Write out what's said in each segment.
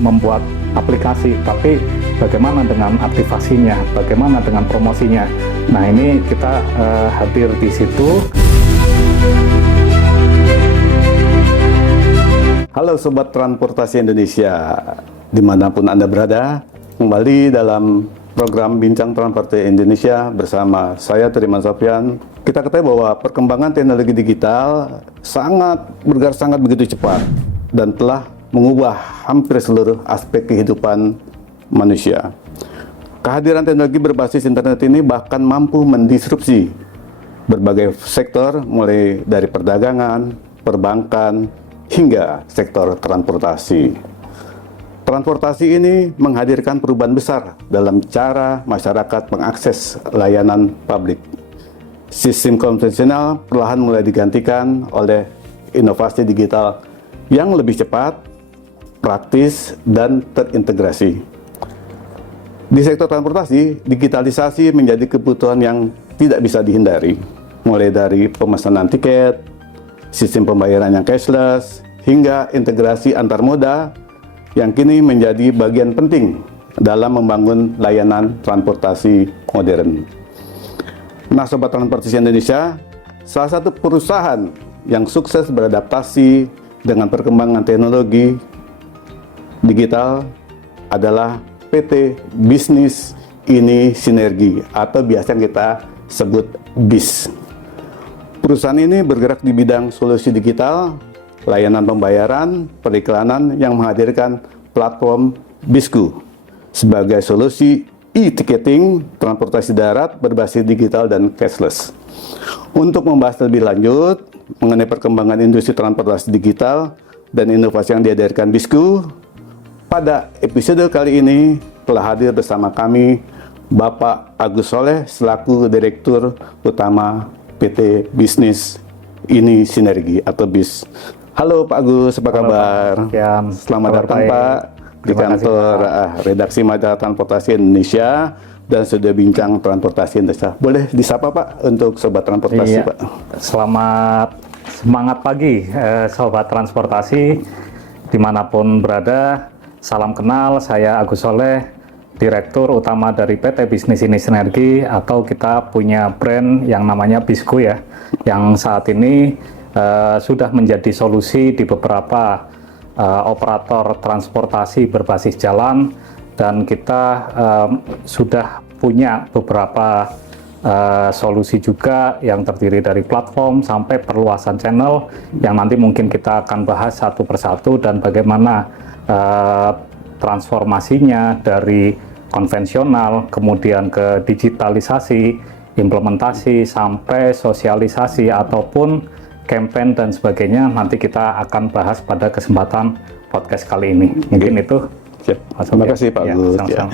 Membuat aplikasi, tapi bagaimana dengan aktivasinya, bagaimana dengan promosinya. Nah, ini kita hadir di situ. Halo Sobat Transportasi Indonesia, dimanapun Anda berada, kembali dalam program Bincang Transportasi Indonesia bersama saya Triman Sofyan. Kita ketahui bahwa perkembangan teknologi digital sangat begitu cepat dan telah mengubah hampir seluruh aspek kehidupan manusia. Kehadiran teknologi berbasis internet ini bahkan mampu mendisrupsi berbagai sektor, mulai dari perdagangan, perbankan, hingga sektor transportasi. Transportasi ini menghadirkan perubahan besar dalam cara masyarakat mengakses layanan publik. Sistem konvensional perlahan mulai digantikan oleh inovasi digital yang lebih cepat, praktis, dan terintegrasi. Di sektor transportasi, digitalisasi menjadi kebutuhan yang tidak bisa dihindari, mulai dari pemesanan tiket, sistem pembayaran yang cashless, hingga integrasi antar moda yang kini menjadi bagian penting dalam membangun layanan transportasi modern. Nah, Sobat Transportasi Indonesia, salah satu perusahaan yang sukses beradaptasi dengan perkembangan teknologi digital adalah PT Bisnis Ini Sinergi, atau biasa kita sebut BIS. Perusahaan ini bergerak di bidang solusi digital, layanan pembayaran, periklanan yang menghadirkan platform BISku sebagai solusi e-ticketing transportasi darat berbasis digital dan cashless. Untuk membahas lebih lanjut mengenai perkembangan industri transportasi digital dan inovasi yang dihadirkan BISku, pada episode kali ini telah hadir bersama kami Bapak Agus Soleh selaku Direktur Utama PT Bisnis Ini Sinergi atau BIS. Halo Pak Agus, apa kabar? Selamat datang Pak di kantor redaksi Majalah Transportasi Indonesia dan sudah bincang transportasi Indonesia. Boleh disapa Pak untuk Sobat Transportasi Pak? Semangat pagi Sobat Transportasi dimanapun berada. Salam kenal, saya Agus Soleh, Direktur Utama dari PT Bisnis Ini Sinergi, atau kita punya brand yang namanya BISku ya, yang saat ini sudah menjadi solusi di beberapa operator transportasi berbasis jalan, dan kita sudah punya beberapa solusi juga yang terdiri dari platform sampai perluasan channel yang nanti mungkin kita akan bahas satu persatu, dan bagaimana transformasinya dari konvensional kemudian ke digitalisasi, implementasi sampai sosialisasi ataupun campaign dan sebagainya, nanti kita akan bahas pada kesempatan podcast kali ini. Mungkin itu. Siap. Terima kasih Pak Agus. Ya.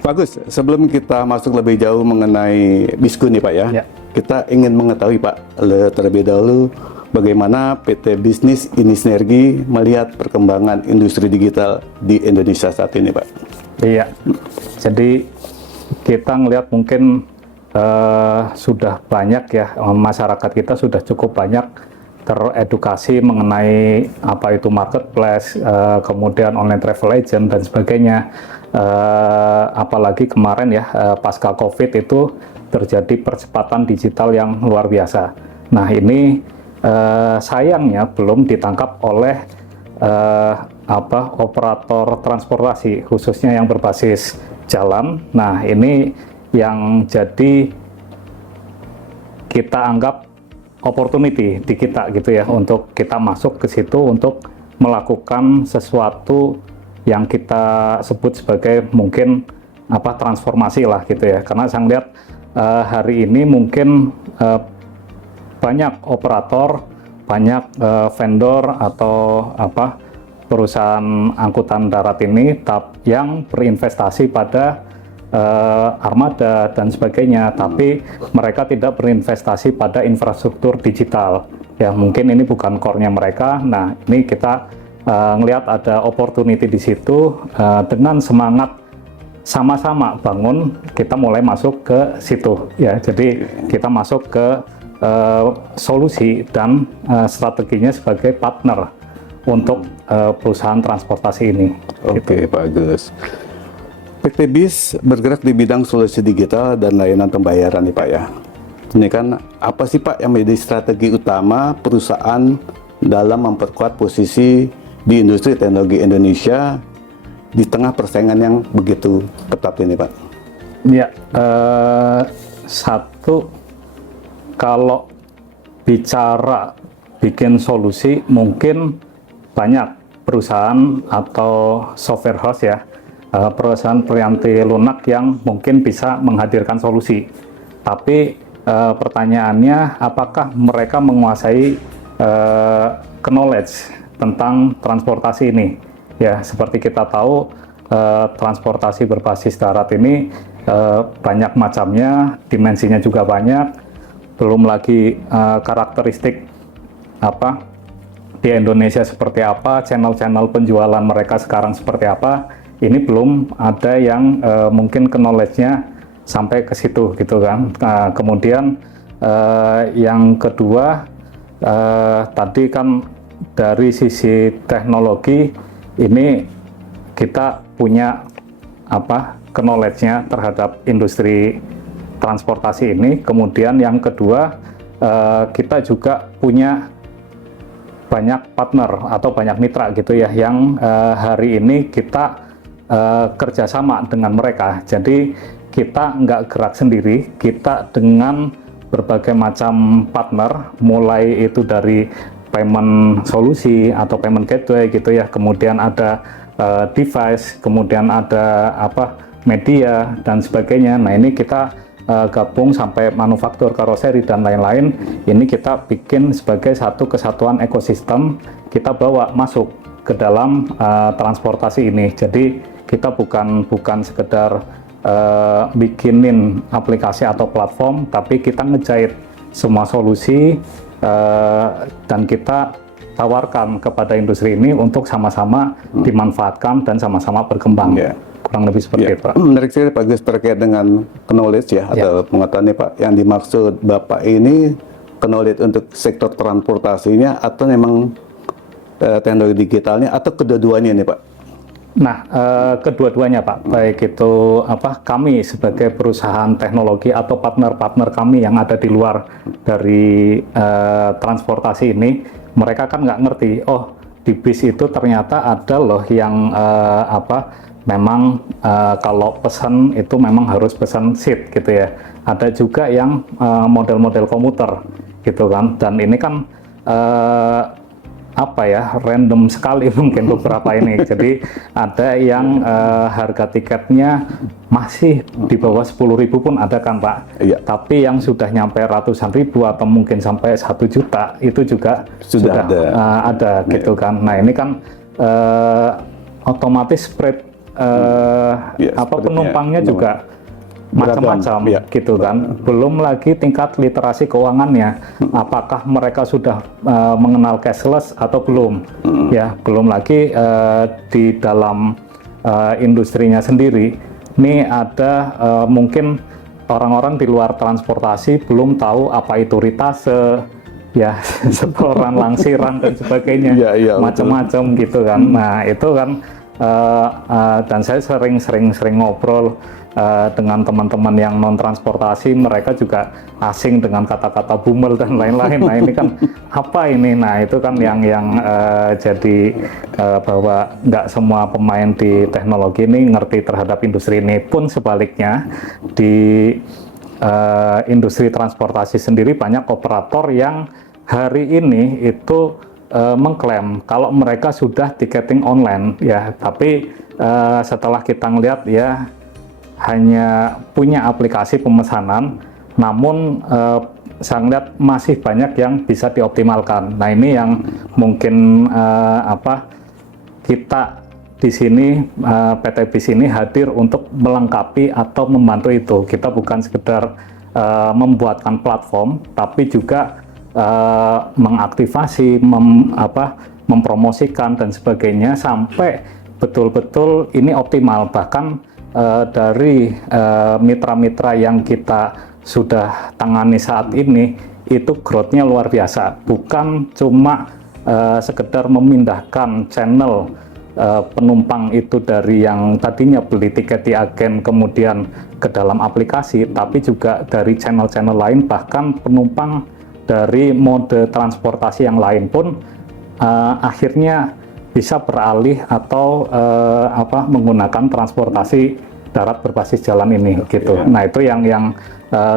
Pak Agus, sebelum kita masuk lebih jauh mengenai BISku nih Pak ya, kita ingin mengetahui Pak terlebih dahulu bagaimana PT Bisnis Ini Sinergi melihat perkembangan industri digital di Indonesia saat ini Pak. Iya, jadi kita ngelihat mungkin sudah banyak ya, masyarakat kita sudah cukup banyak teredukasi mengenai apa itu marketplace, kemudian online travel agent dan sebagainya. Apalagi kemarin ya, pasca COVID itu terjadi percepatan digital yang luar biasa. Nah, ini sayangnya belum ditangkap oleh operator transportasi, khususnya yang berbasis jalan. Nah, ini yang jadi kita anggap opportunity di kita gitu ya, untuk kita masuk ke situ untuk melakukan sesuatu yang kita sebut sebagai mungkin transformasi lah gitu ya. Karena saya lihat hari ini mungkin banyak operator, banyak vendor atau perusahaan angkutan darat ini yang berinvestasi pada armada dan sebagainya, tapi mereka tidak berinvestasi pada infrastruktur digital. Ya, mungkin ini bukan core-nya mereka. Nah, ini kita ngelihat ada opportunity di situ, dengan semangat sama-sama bangun, kita mulai masuk ke situ ya. Jadi kita masuk ke solusi dan strateginya sebagai partner untuk perusahaan transportasi ini. Oke, bagus. PT BIS bergerak di bidang solusi digital dan layanan pembayaran nih Pak ya. Ini kan apa sih Pak yang menjadi strategi utama perusahaan dalam memperkuat posisi di industri teknologi Indonesia di tengah persaingan yang begitu ketat ini Pak? Ya, satu, kalau bicara bikin solusi, mungkin banyak perusahaan atau software house ya, perusahaan perinti lunak yang mungkin bisa menghadirkan solusi. Tapi pertanyaannya, apakah mereka menguasai knowledge tentang transportasi ini? Ya, seperti kita tahu, transportasi berbasis darat ini banyak macamnya, dimensinya juga banyak. Belum lagi karakteristik di Indonesia seperti apa, channel-channel penjualan mereka sekarang seperti apa. Ini belum ada yang mungkin knowledge-nya sampai ke situ gitu kan. Kemudian yang kedua, tadi kan dari sisi teknologi ini kita punya knowledge-nya terhadap industri transportasi ini. Kemudian yang kedua, kita juga punya banyak partner atau banyak mitra gitu ya, yang hari ini kita kerjasama dengan mereka. Jadi kita nggak gerak sendiri, kita dengan berbagai macam partner, mulai itu dari payment solusi atau payment gateway gitu ya, kemudian ada device, kemudian ada media dan sebagainya. Nah ini kita gabung sampai manufaktur, karoseri dan lain-lain. Ini kita bikin sebagai satu kesatuan ekosistem, kita bawa masuk ke dalam transportasi ini. Jadi kita bukan sekedar bikinin aplikasi atau platform, tapi kita ngejahit semua solusi dan kita tawarkan kepada industri ini untuk sama-sama dimanfaatkan dan sama-sama berkembang. Kurang lebih seperti itu, Pak. Menarik sekali Pak Gus terkait dengan knowledge ya, atau pengetahuan nih Pak. Yang dimaksud Bapak ini knowledge untuk sektor transportasinya atau memang teknologi digitalnya atau kedua-duanya nih Pak? Nah, kedua-duanya Pak, baik itu kami sebagai perusahaan teknologi atau partner-partner kami yang ada di luar dari transportasi ini, mereka kan nggak ngerti, oh di bis itu ternyata ada loh yang memang kalau pesan itu memang harus pesan seat gitu ya. Ada juga yang model-model komuter gitu kan, dan ini kan random sekali mungkin beberapa ini. Jadi ada yang harga tiketnya masih di bawah 10.000 pun ada kan Pak. Iya. Tapi yang sudah nyampe ratusan ribu atau mungkin sampai 1 juta itu juga sudah ada gitu kan. Nah ini kan otomatis spread penumpangnya juga macam-macam gitu kan. Belum lagi tingkat literasi keuangannya, apakah mereka sudah mengenal cashless atau belum. Ya, belum lagi di dalam industrinya sendiri ini ada mungkin orang-orang di luar transportasi belum tahu apa itu ritase ya, setoran langsiran dan sebagainya, macam-macam gitu kan. Nah itu kan dan saya sering ngobrol dengan teman-teman yang non transportasi, mereka juga asing dengan kata-kata bumel dan lain-lain. Nah ini kan apa ini? Nah itu kan yang jadi bahwa nggak semua pemain di teknologi ini ngerti terhadap industri ini. Pun sebaliknya di industri transportasi sendiri banyak operator yang hari ini itu mengklaim kalau mereka sudah tiketing online ya, tapi setelah kita ngelihat ya hanya punya aplikasi pemesanan, namun saya lihat masih banyak yang bisa dioptimalkan. Nah ini yang mungkin kita di sini PT BIS ini hadir untuk melengkapi atau membantu itu. Kita bukan sekedar membuatkan platform, tapi juga mengaktifasi, mempromosikan dan sebagainya sampai betul-betul ini optimal. Bahkan dari mitra-mitra yang kita sudah tangani saat ini itu growth-nya luar biasa, bukan cuma sekedar memindahkan channel penumpang itu dari yang tadinya beli tiket di agen kemudian ke dalam aplikasi, tapi juga dari channel-channel lain, bahkan penumpang dari mode transportasi yang lain pun akhirnya bisa beralih atau menggunakan transportasi darat berbasis jalan ini gitu. Nah, itu yang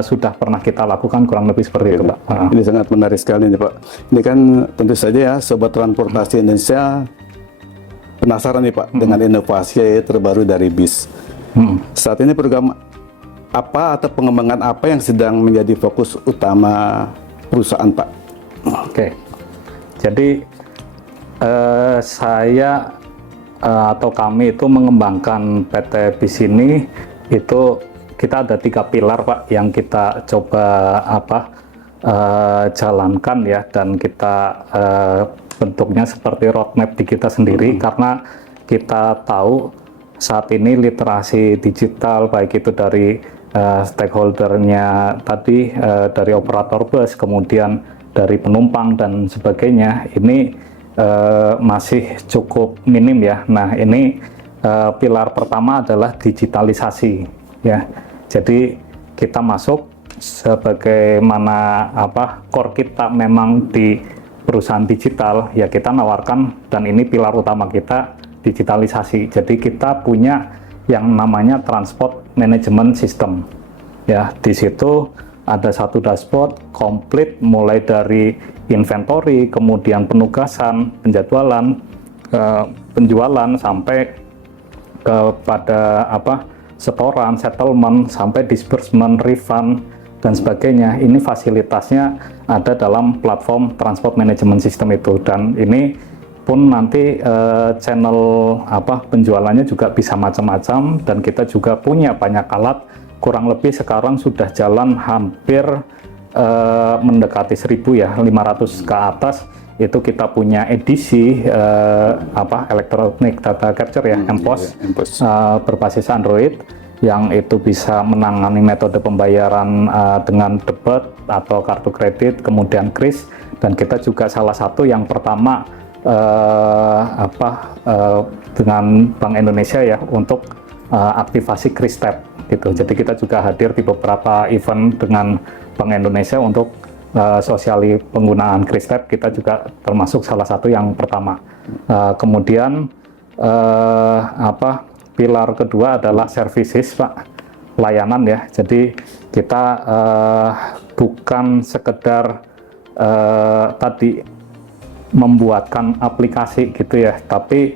sudah pernah kita lakukan kurang lebih seperti itu, Pak. Ini sangat menarik sekali nih, Pak. Ini kan tentu saja ya Sobat Transportasi Indonesia penasaran nih, Pak, dengan inovasi terbaru dari BIS. Saat ini program apa atau pengembangan apa yang sedang menjadi fokus utama perusahaan, Pak? Oke. Jadi saya atau kami itu mengembangkan PT BIS ini, itu kita ada 3 pilar, Pak, yang kita coba jalankan ya, dan kita bentuknya seperti roadmap di kita sendiri, karena kita tahu saat ini literasi digital baik itu dari stakeholdernya tadi, dari operator bus, kemudian dari penumpang dan sebagainya, ini masih cukup minim ya. Nah, ini pilar pertama adalah digitalisasi ya. Jadi kita masuk sebagaimana core kita memang di perusahaan digital ya, kita nawarkan, dan ini pilar utama kita, digitalisasi. Jadi kita punya yang namanya Transport Management System ya. Di situ ada satu dashboard komplit mulai dari inventory, kemudian penugasan, penjadwalan, penjualan, sampai kepada setoran, settlement, sampai disbursement, refund dan sebagainya. Ini fasilitasnya ada dalam platform Transport Management System itu, dan ini pun nanti channel penjualannya juga bisa macam-macam, dan kita juga punya banyak alat. Kurang lebih sekarang sudah jalan hampir mendekati 1.000 ya, 500 ke atas. Itu kita punya edisi electronic data capture ya, MPOS, berbasis Android, yang itu bisa menangani metode pembayaran dengan debit atau kartu kredit, kemudian kris. Dan kita juga salah satu yang pertama dengan Bank Indonesia ya untuk aktivasi kris tap gitu. Jadi kita juga hadir di beberapa event dengan Bank Indonesia untuk sosiali penggunaan kris tap. Kita juga termasuk salah satu yang pertama. Kemudian pilar kedua adalah services, Pak, layanan ya. Jadi kita bukan sekedar tadi membuatkan aplikasi gitu ya, tapi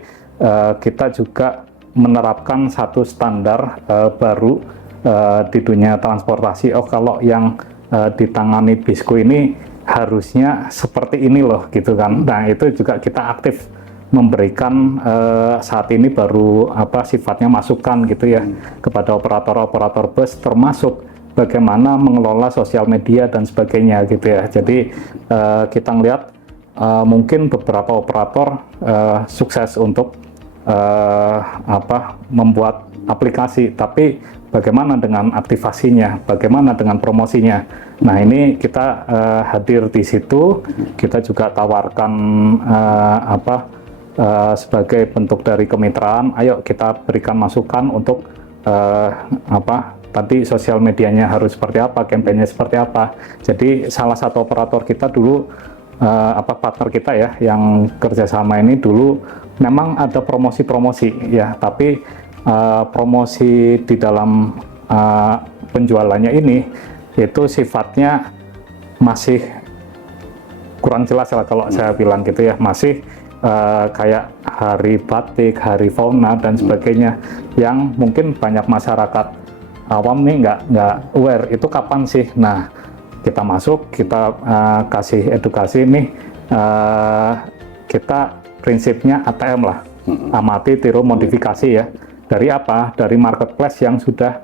kita juga menerapkan satu standar baru di dunia transportasi. Oh, kalau yang ditangani BISko ini harusnya seperti ini loh gitu kan. Nah, itu juga kita aktif memberikan saat ini baru sifatnya masukan gitu ya kepada operator-operator bus, termasuk bagaimana mengelola sosial media dan sebagainya gitu ya. Jadi kita ngelihat mungkin beberapa operator sukses untuk membuat aplikasi, tapi bagaimana dengan aktivasinya, bagaimana dengan promosinya. Nah, ini kita hadir di situ. Kita juga tawarkan sebagai bentuk dari kemitraan, ayo kita berikan masukan untuk tadi sosial medianya harus seperti apa, kampanye seperti apa. Jadi salah satu operator kita dulu, partner kita ya, yang kerjasama ini dulu memang ada promosi-promosi ya, tapi promosi di dalam penjualannya ini itu sifatnya masih kurang jelas lah kalau saya bilang gitu ya, masih kayak hari batik, hari fauna dan sebagainya, yang mungkin banyak masyarakat awam nih nggak aware itu kapan sih. Nah, kita masuk, kita kasih edukasi nih, kita prinsipnya ATM lah, amati, tiru, modifikasi ya. Dari apa? Dari marketplace yang sudah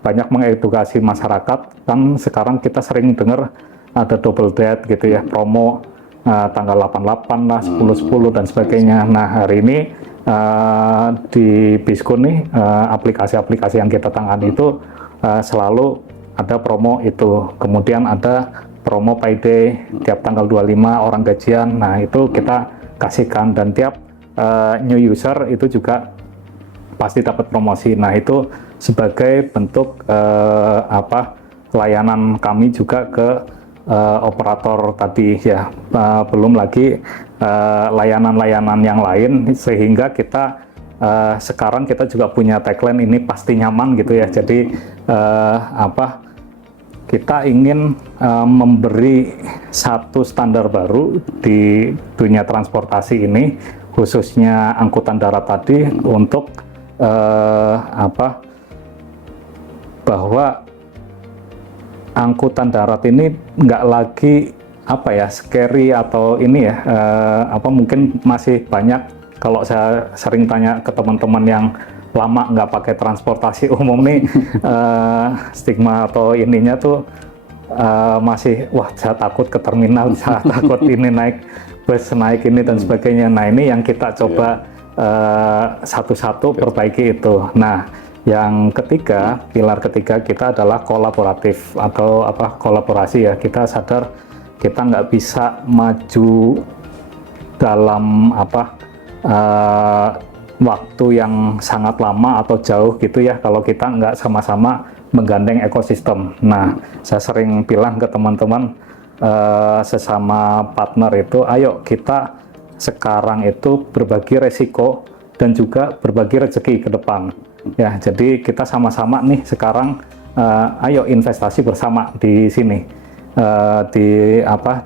banyak mengedukasi masyarakat. Kan sekarang kita sering dengar ada double date gitu ya, promo tanggal 88 lah, 10-10 dan sebagainya. Nah, hari ini di BISko nih, aplikasi-aplikasi yang kita tangani itu selalu ada promo itu. Kemudian ada promo payday tiap tanggal 25 orang gajian. Nah, itu kita kasihkan, dan tiap new user itu juga pasti dapat promosi. Nah, itu sebagai bentuk layanan kami juga ke operator tadi ya. Belum lagi layanan-layanan yang lain, sehingga kita sekarang kita juga punya tagline ini pasti nyaman gitu ya. Jadi kita ingin memberi satu standar baru di dunia transportasi ini, khususnya angkutan darat tadi, untuk bahwa angkutan darat ini nggak lagi scary atau ini ya, mungkin masih banyak. Kalau saya sering tanya ke teman-teman yang lama nggak pakai transportasi umum nih, stigma atau ininya tuh masih, wah saya takut ke terminal, saya takut ini naik bus, naik ini dan sebagainya. Nah, ini yang kita coba satu-satu perbaiki itu. Nah, yang ketiga, pilar ketiga kita adalah kolaboratif atau kolaborasi ya. Kita sadar kita nggak bisa maju dalam waktu yang sangat lama atau jauh gitu ya kalau kita nggak sama-sama menggandeng ekosistem. Nah, saya sering bilang ke teman-teman sesama partner itu, ayo kita sekarang itu berbagi resiko dan juga berbagi rezeki ke depan. Ya, jadi kita sama-sama nih sekarang ayo investasi bersama di sini, di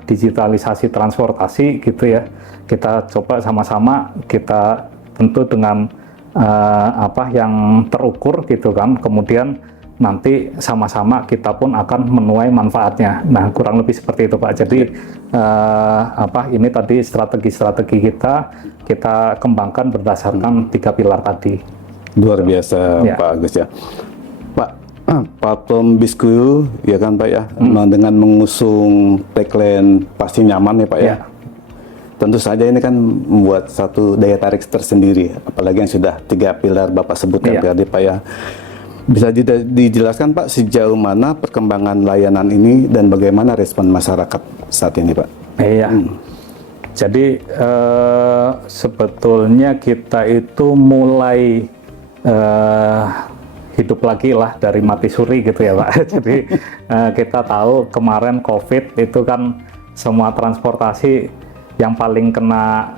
digitalisasi transportasi gitu ya. Kita coba sama-sama, kita tentu dengan yang terukur gitu kan, kemudian nanti sama-sama kita pun akan menuai manfaatnya. Nah, kurang lebih seperti itu Pak. Jadi ini tadi strategi-strategi kita kembangkan berdasarkan 3 pilar tadi. Luar biasa Ya. Pak Agus ya. Pak, platform Biskuyu ya kan Pak ya, dengan mengusung tagline pasti nyaman ya Pak ya. Tentu saja ini kan membuat satu daya tarik tersendiri, apalagi yang sudah 3 pilar Bapak sebutkan tadi Pak ya. Bisa dijelaskan Pak sejauh mana perkembangan layanan ini dan bagaimana respon masyarakat saat ini Pak? Iya. Jadi sebetulnya kita itu mulai hidup lagi lah dari mati suri gitu ya Pak. Jadi kita tahu kemarin COVID itu kan semua transportasi yang paling kena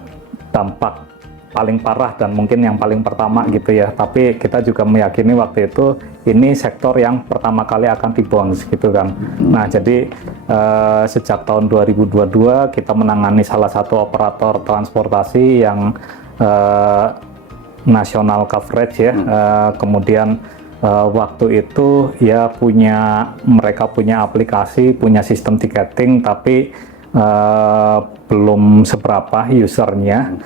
dampak paling parah dan mungkin yang paling pertama gitu ya. Tapi kita juga meyakini waktu itu ini sektor yang pertama kali akan dibounce gitu kan. Nah, jadi sejak tahun 2022 kita menangani salah satu operator transportasi yang national coverage ya. Kemudian waktu itu ya mereka punya aplikasi, punya sistem tiketing, tapi belum seberapa usernya,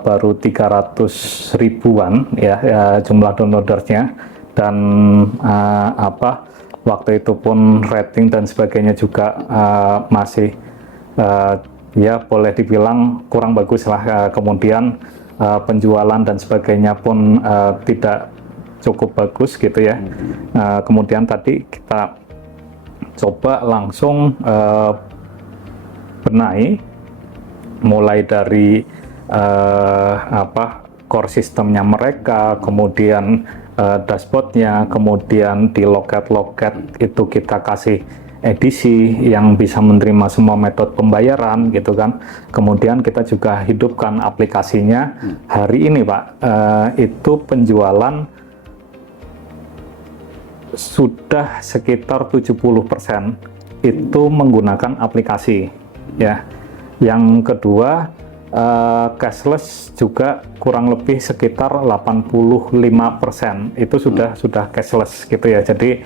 baru 300 ribuan ya jumlah downloadersnya, dan waktu itu pun rating dan sebagainya juga masih ya boleh dibilang kurang bagus lah. Kemudian penjualan dan sebagainya pun tidak cukup bagus gitu ya. Kemudian tadi kita coba langsung benahi, mulai dari core sistemnya mereka, kemudian dashboardnya, kemudian di loket-loket itu kita kasih edisi yang bisa menerima semua metode pembayaran gitu kan. Kemudian kita juga hidupkan aplikasinya. Hari ini Pak, itu penjualan sudah sekitar 70% itu menggunakan aplikasi ya. Yang kedua, cashless juga kurang lebih sekitar 85% itu sudah cashless gitu ya. Jadi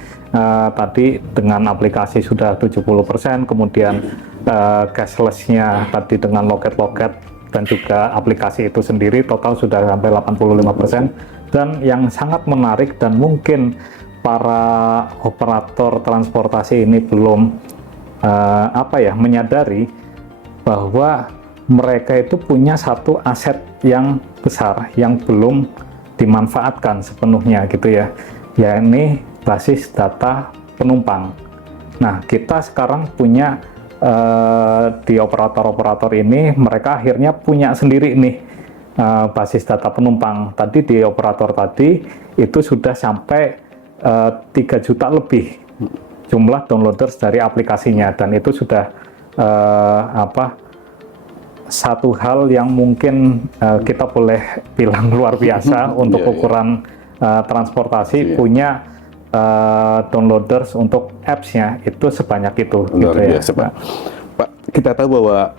tadi dengan aplikasi sudah 70%, kemudian cashlessnya tadi dengan loket-loket dan juga aplikasi itu sendiri total sudah sampai 85%. Dan yang sangat menarik dan mungkin para operator transportasi ini belum menyadari bahwa mereka itu punya satu aset yang besar yang belum dimanfaatkan sepenuhnya gitu ya, yakni basis data penumpang. Nah, kita sekarang punya di operator-operator ini mereka akhirnya punya sendiri nih basis data penumpang. Tadi di operator tadi itu sudah sampai 3 juta lebih jumlah downloaders dari aplikasinya, dan itu sudah satu hal yang mungkin kita boleh bilang luar biasa untuk ukuran transportasi, punya downloaders untuk apps-nya itu sebanyak itu. Luar gitu biasa, Pak. Pak, kita tahu bahwa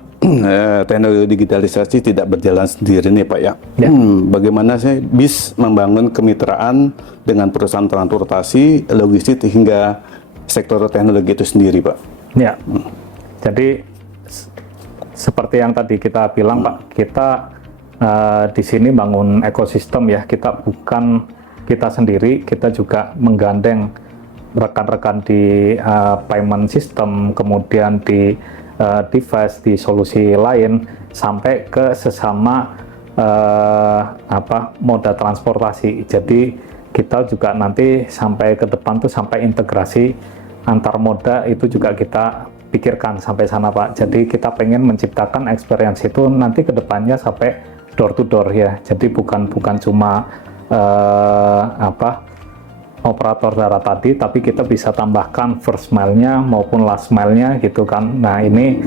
teknologi digitalisasi tidak berjalan sendiri nih, Pak ya. Bagaimana sih BIS membangun kemitraan dengan perusahaan transportasi, logistik hingga sektor teknologi itu sendiri, Pak? Ya, jadi seperti yang tadi kita bilang, Pak, kita di sini bangun ekosistem ya. Kita bukan kita sendiri, kita juga menggandeng rekan-rekan di payment system, kemudian di device, di solusi lain, sampai ke sesama moda transportasi. Jadi kita juga nanti sampai ke depan tuh sampai integrasi antar moda itu juga kita pikirkan sampai sana, Pak. Jadi kita pengen menciptakan experience itu nanti ke depannya sampai door to door ya. Jadi bukan cuma operator darat tadi, tapi kita bisa tambahkan first mile-nya maupun last mile-nya gitu kan. Nah ini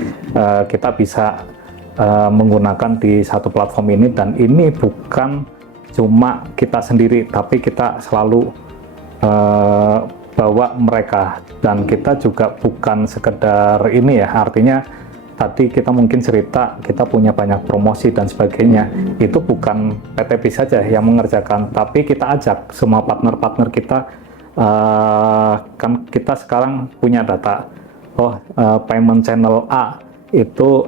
kita bisa menggunakan di satu platform ini, dan ini bukan cuma kita sendiri, tapi kita selalu bawa mereka, dan kita juga bukan sekedar ini ya, artinya tadi kita mungkin cerita kita punya banyak promosi dan sebagainya, itu bukan PT BIS saja yang mengerjakan, tapi kita ajak semua partner-partner kita. Kan kita sekarang punya data, payment channel A itu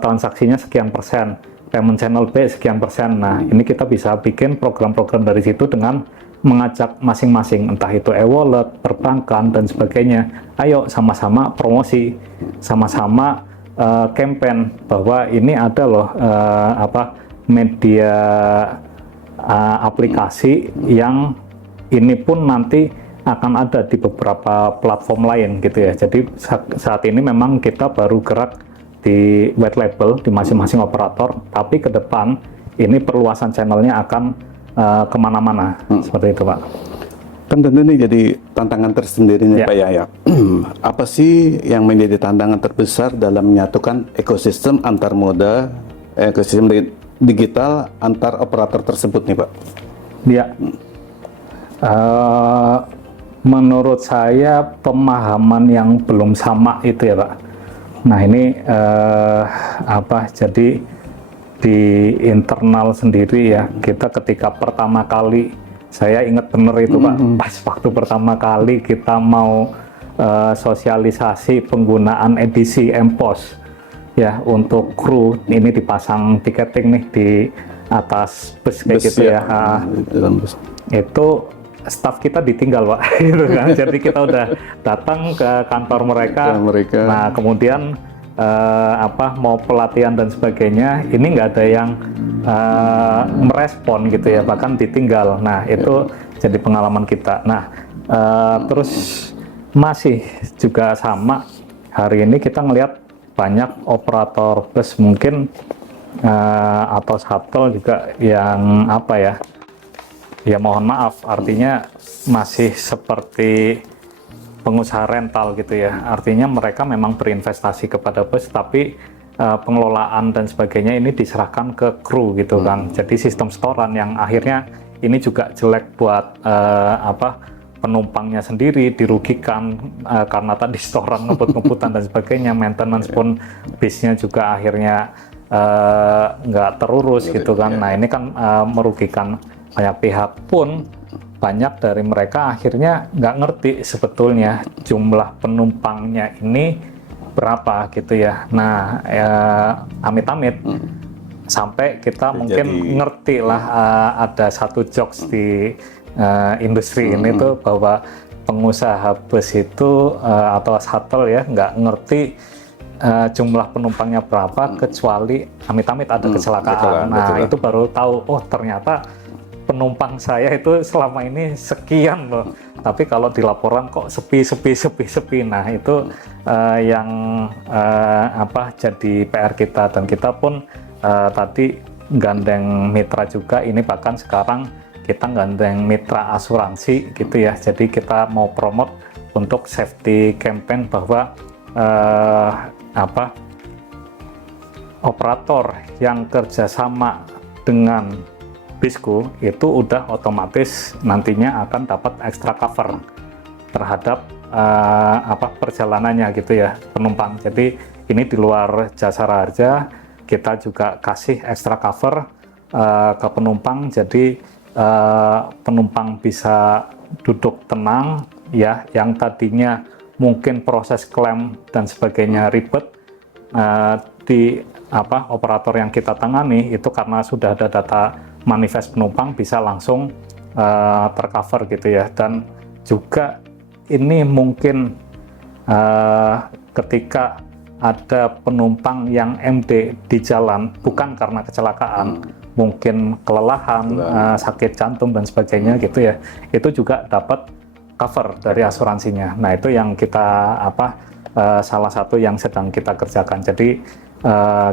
transaksinya sekian persen, payment channel B sekian persen. Nah ini kita bisa bikin program-program dari situ dengan mengajak masing-masing, entah itu e-wallet, perbankan dan sebagainya. Ayo sama-sama promosi, sama-sama campaign bahwa ini ada loh media aplikasi yang ini pun nanti akan ada di beberapa platform lain gitu ya. Jadi saat ini memang kita baru gerak di white label di masing-masing operator, tapi ke depan ini perluasan channelnya akan kemana-mana seperti itu, Pak. Kan tentu ini jadi tantangan tersendiri nih, Pak ya. Apa sih yang menjadi tantangan terbesar dalam menyatukan ekosistem antar moda, ekosistem digital antar operator tersebut nih, Pak? Ya, menurut saya pemahaman yang belum sama itu ya, Pak. Nah ini jadi di internal sendiri ya, kita ketika pertama kali, saya ingat bener itu Pak, pas waktu pertama kali kita mau sosialisasi penggunaan edisi MPOS ya untuk kru, ini dipasang tiketing nih di atas bus kayak gitu ya. Itu staf kita ditinggal, Pak, gitu kan. Jadi kita udah datang ke kantor mereka. Nah kemudian mau pelatihan dan sebagainya, ini nggak ada yang merespon gitu ya, bahkan ditinggal. Nah itu jadi pengalaman kita. Nah terus masih juga sama, hari ini kita ngelihat banyak operator bus mungkin atau shuttle juga yang ya mohon maaf, artinya masih seperti pengusaha rental gitu ya. Artinya mereka memang berinvestasi kepada bus, tapi pengelolaan dan sebagainya ini diserahkan ke kru gitu kan. Jadi sistem setoran yang akhirnya ini juga jelek buat penumpangnya sendiri, dirugikan karena tadi setoran ngebut-ngebutan dan sebagainya. Maintenance pun bisnya juga akhirnya nggak terurus gitu kan. Nah ini kan merugikan banyak pihak, pun banyak dari mereka akhirnya nggak ngerti sebetulnya jumlah penumpangnya ini berapa gitu ya. Nah amit-amit sampai kita mungkin ngerti lah, ada satu jokes di industri ini tuh bahwa pengusaha bus itu atau shuttle ya nggak ngerti jumlah penumpangnya berapa kecuali amit-amit ada kecelakaan. Nah itu baru tahu, oh ternyata penumpang saya itu selama ini sekian loh, tapi kalau di laporan kok sepi. Nah itu yang jadi PR kita, dan kita pun tadi gandeng mitra juga, ini bahkan sekarang kita gandeng mitra asuransi gitu ya. Jadi kita mau promote untuk safety campaign bahwa operator yang kerjasama dengan BISCO itu udah otomatis nantinya akan dapat extra cover terhadap perjalanannya gitu ya penumpang. Jadi ini di luar Jasara Harja kita juga kasih extra cover ke penumpang. Jadi penumpang bisa duduk tenang ya, yang tadinya mungkin proses klaim dan sebagainya ribet, di operator yang kita tangani itu karena sudah ada data manifest penumpang bisa langsung tercover gitu ya. Dan juga ini mungkin ketika ada penumpang yang MD di jalan bukan karena kecelakaan, mungkin kelelahan, sakit jantung dan sebagainya gitu ya, itu juga dapat cover dari asuransinya. Nah itu yang kita salah satu yang sedang kita kerjakan. Jadi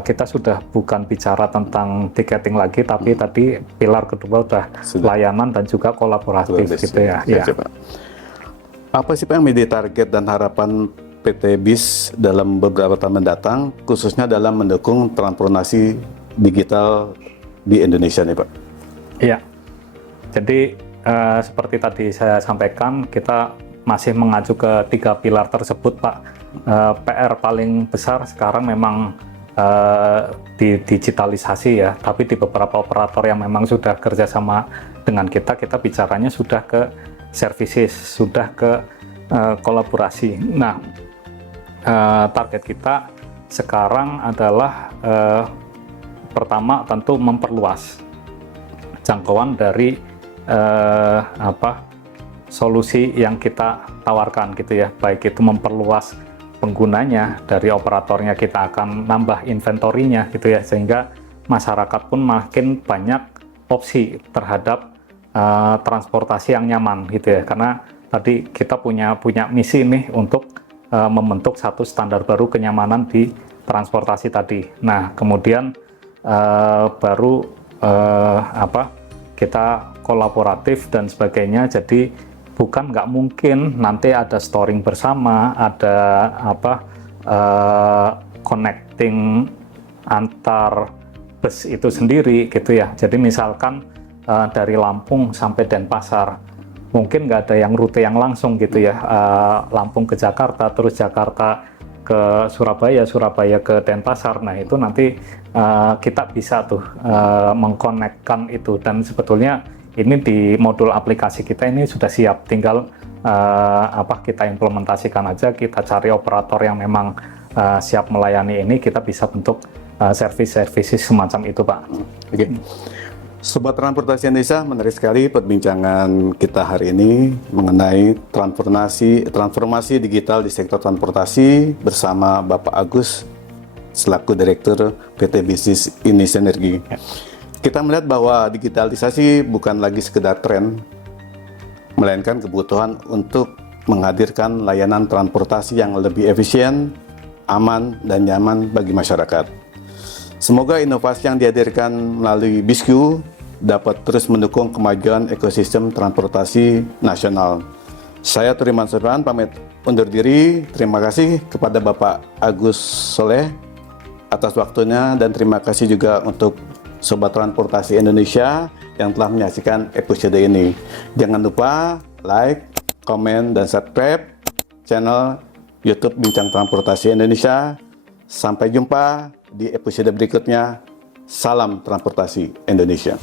kita sudah bukan bicara tentang tiketing lagi, tapi tadi pilar kedua sudah layanan dan juga kolaboratif gitu ya. Ya. Apa sih Pak yang menjadi target dan harapan PT BIS dalam beberapa tahun mendatang, khususnya dalam mendukung transformasi digital di Indonesia nih Pak? Iya, jadi seperti tadi saya sampaikan, kita masih mengacu ke 3 pilar tersebut Pak. PR paling besar sekarang memang di digitalisasi ya, tapi di beberapa operator yang memang sudah kerjasama dengan kita bicaranya sudah ke services, sudah ke kolaborasi. Nah, target kita sekarang adalah pertama tentu memperluas jangkauan dari solusi yang kita tawarkan gitu ya, baik itu memperluas penggunanya, dari operatornya kita akan nambah inventorinya gitu ya, sehingga masyarakat pun makin banyak opsi terhadap transportasi yang nyaman gitu ya. Karena tadi kita punya misi nih untuk membentuk satu standar baru kenyamanan di transportasi tadi. Nah kemudian baru kita kolaboratif dan sebagainya. Jadi bukan nggak mungkin nanti ada storing bersama, ada connecting antar bus itu sendiri gitu ya. Jadi misalkan dari Lampung sampai Denpasar, mungkin nggak ada yang rute yang langsung gitu ya, Lampung ke Jakarta, terus Jakarta ke Surabaya, Surabaya ke Denpasar. Nah itu nanti kita bisa tuh mengkonekkan itu, dan sebetulnya ini di modul aplikasi kita ini sudah siap, tinggal kita implementasikan aja, kita cari operator yang memang siap melayani ini, kita bisa bentuk service semacam itu Pak. Oke. Sobat Transportasi Indonesia, menarik sekali perbincangan kita hari ini mengenai transformasi digital di sektor transportasi bersama Bapak Agus selaku Direktur PT Bisnis Indonesia Energi. Kita melihat bahwa digitalisasi bukan lagi sekedar tren, melainkan kebutuhan untuk menghadirkan layanan transportasi yang lebih efisien, aman, dan nyaman bagi masyarakat. Semoga inovasi yang dihadirkan melalui BISCO dapat terus mendukung kemajuan ekosistem transportasi nasional. Saya Turiman Sofyan pamit undur diri. Terima kasih kepada Bapak Agus Soleh atas waktunya, dan terima kasih juga untuk Sobat Transportasi Indonesia yang telah menyaksikan episode ini. Jangan lupa like, komen, dan subscribe channel YouTube Bincang Transportasi Indonesia. Sampai jumpa di episode berikutnya. Salam Transportasi Indonesia.